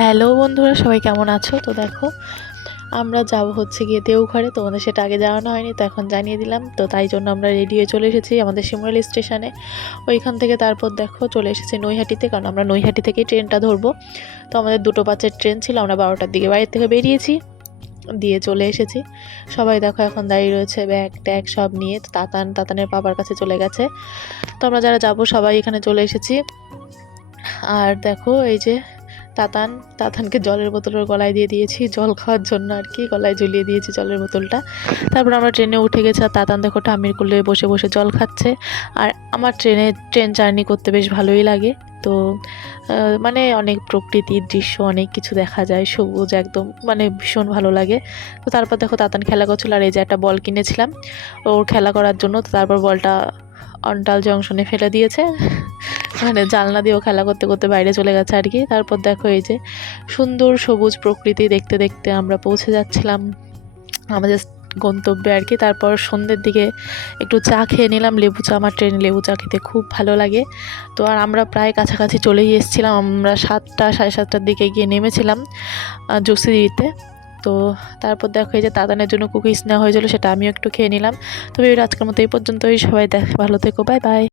Hello বন্ধুরা, সবাই কেমন আছো? তো দেখো, আমরা যাব হচ্ছে গিয়ে দেওঘরে। তোমাদের সেটা আগে জানানো হয়নি, তো এখন জানিয়ে দিলাম। তো তাই জন্য আমরা রেডি হয়ে চলে এসেছি আমাদের শিমুরালি স্টেশনে। ওইখান থেকে তারপর দেখো চলে এসেছি নৈহাটিতে, কারণ আমরা নৈহাটি থেকেই ট্রেনটা ধরবো। তো আমাদের 2:05 ট্রেন ছিল, আমরা 12টার দিকে বাড়ির থেকে বেরিয়েছি, দিয়ে চলে এসেছি। সবাই দেখো এখন দাঁড়িয়ে রয়েছে ব্যাগ ট্যাগ সব নিয়ে। তো তাতানের বাবার কাছে চলে গেছে। তো আমরা যারা যাব সবাই এখানে চলে এসেছি। আর দেখো এই যে তাতানকে জলের বোতল ওর গলায় দিয়ে দিয়েছি, জল খাওয়ার জন্য আর কি, গলায় ঝুলিয়ে দিয়েছি জলের বোতলটা। তারপর আমরা ট্রেনে উঠে গেছি, আর তাতান দেখো ঠাম্মির কোলে বসে বসে জল খাচ্ছে। আর আমার ট্রেন জার্নি করতে বেশ ভালোই লাগে। তো মানে অনেক প্রকৃতির দৃশ্য, অনেক কিছু দেখা যায়, সবুজ একদম, মানে ভীষণ ভালো লাগে। তো তারপর দেখো তাতান খেলা করছিল, আর এই যে একটা বল কিনেছিলাম ওর খেলা করার জন্য। তো তারপর বলটা অন্টাল জংশনে ফেলে দিয়েছে, মানে জানলা দিয়েও খেলা করতে করতে বাইরে চলে গেছে আর কি। তারপর দেখো এই যে সুন্দর সবুজ প্রকৃতি দেখতে দেখতে আমরা পৌঁছে যাচ্ছিলাম আমাদের গন্তব্যে আর কি। তারপর সন্ধ্যের দিকে একটু চা খেয়ে নিলাম, লেবু চা। আমার ট্রেনে লেবু চা খেতে খুব ভালো লাগে। তো আর আমরা প্রায় কাছাকাছি চলেই এসেছিলাম, আমরা 7টা সাড়ে 7টার দিকে গিয়ে নেমেছিলাম জসিদিতে। তো তারপর দেখো এই যে তাতানের জন্য কুকিজ নেওয়া হয়েছিল, সেটা আমিও একটু খেয়ে নিলাম। তবে আজকের মতো এই পর্যন্তই। সবাই ভালো থেকো, বাই বাই।